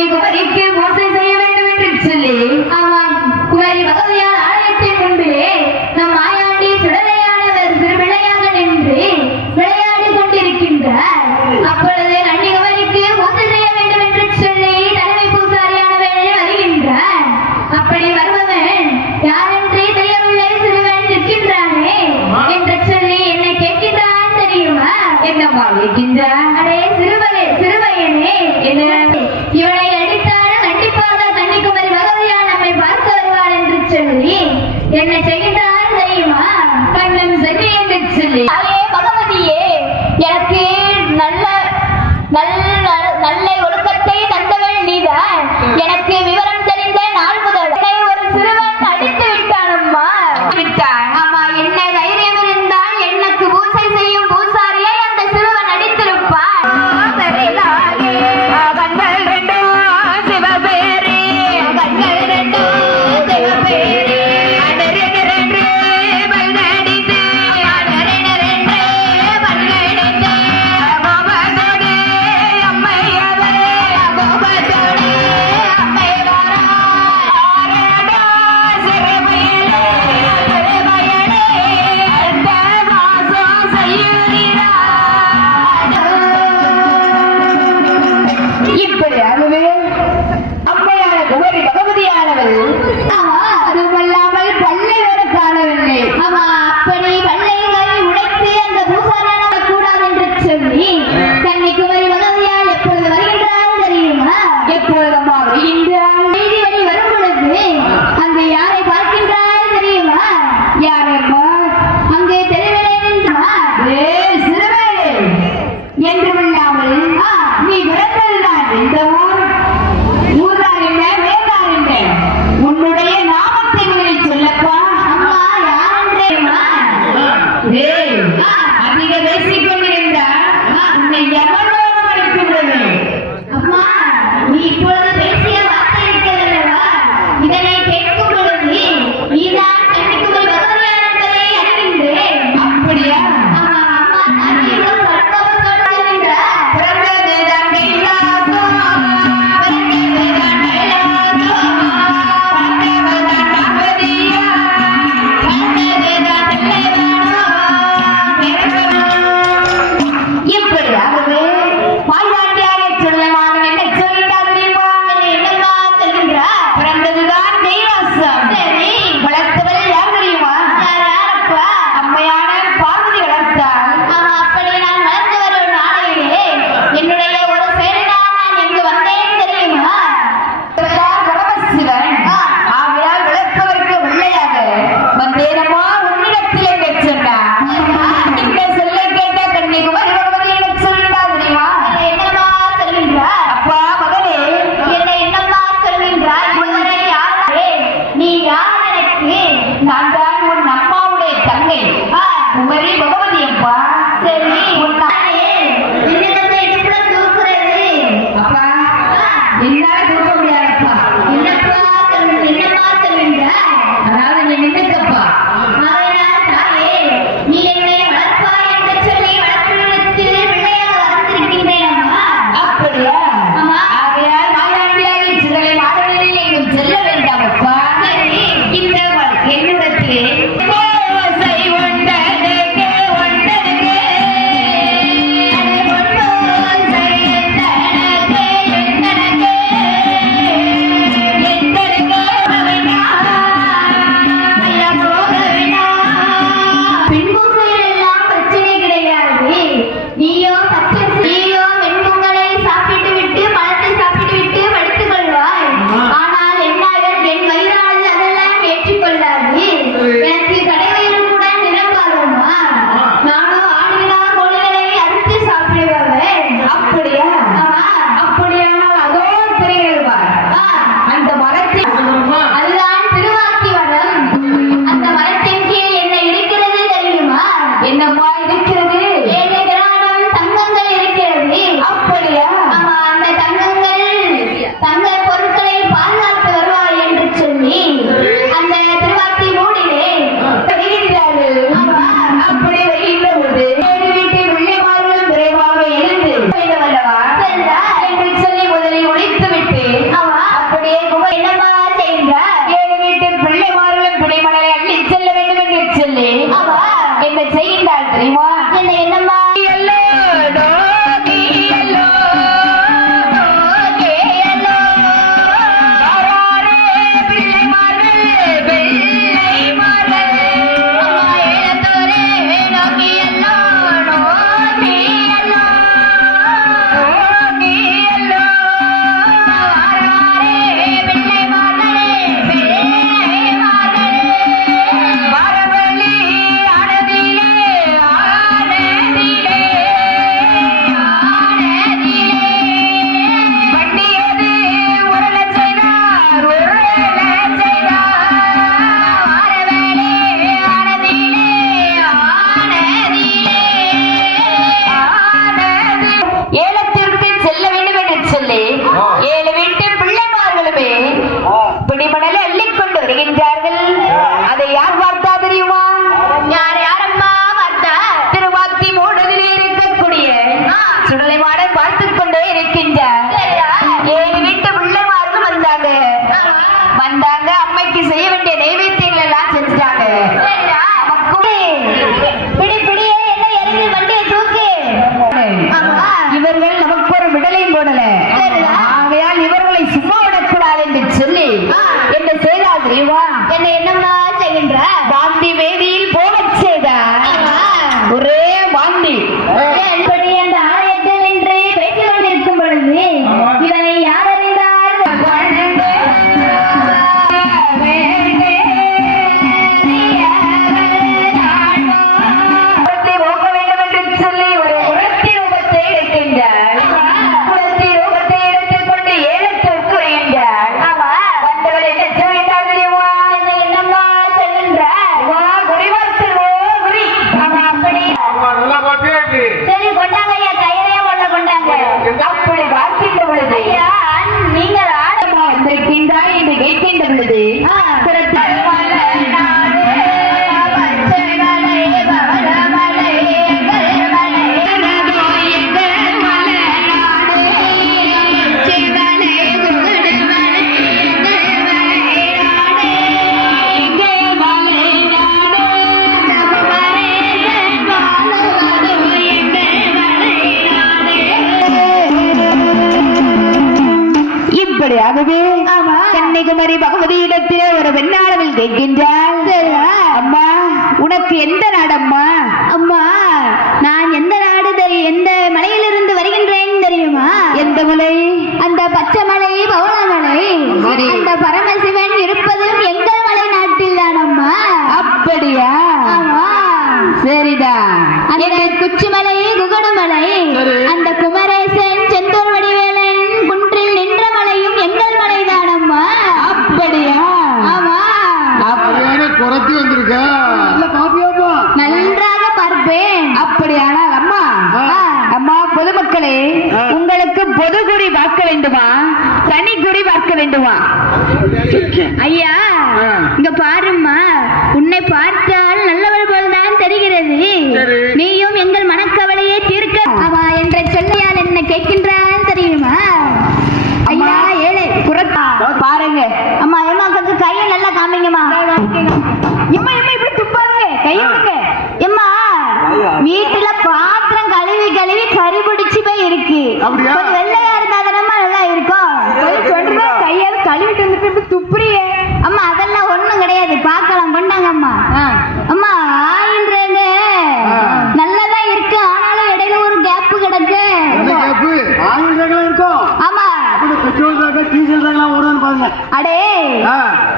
पानी को करीब के இருக்கின்ற அடே சிறுவனே சிறுவையனே என்ன இவனை அடித்தாலும் கண்டிப்பாக கன்னிக்குமரி மகவியா நம்மை பார்க்க வருவார் என்று சொல்லி என்னை செய்ய நடவடிக்கை செய்ய வேண்டிய குமரி பகவதியிடத்திலே ஒரு வெண்ணாடவில் கேட்கின்றாள். அம்மா உனக்கு எந்த நாடம்மா? அம்மா நான் எந்த நாடு எந்த மலையிலிருந்து வருகின்றேன் தெரியுமா? எந்த மலை? அந்த பச்சை மலை பவளமலை அந்த பரமசிவன் இருப்பதும் எங்கள் மலை நாட்டில் அம்மா அப்படியா சரிடா. அந்த குச்சிமலை குகடுமலை அந்த குமரி வருவான் ஐயா Ah,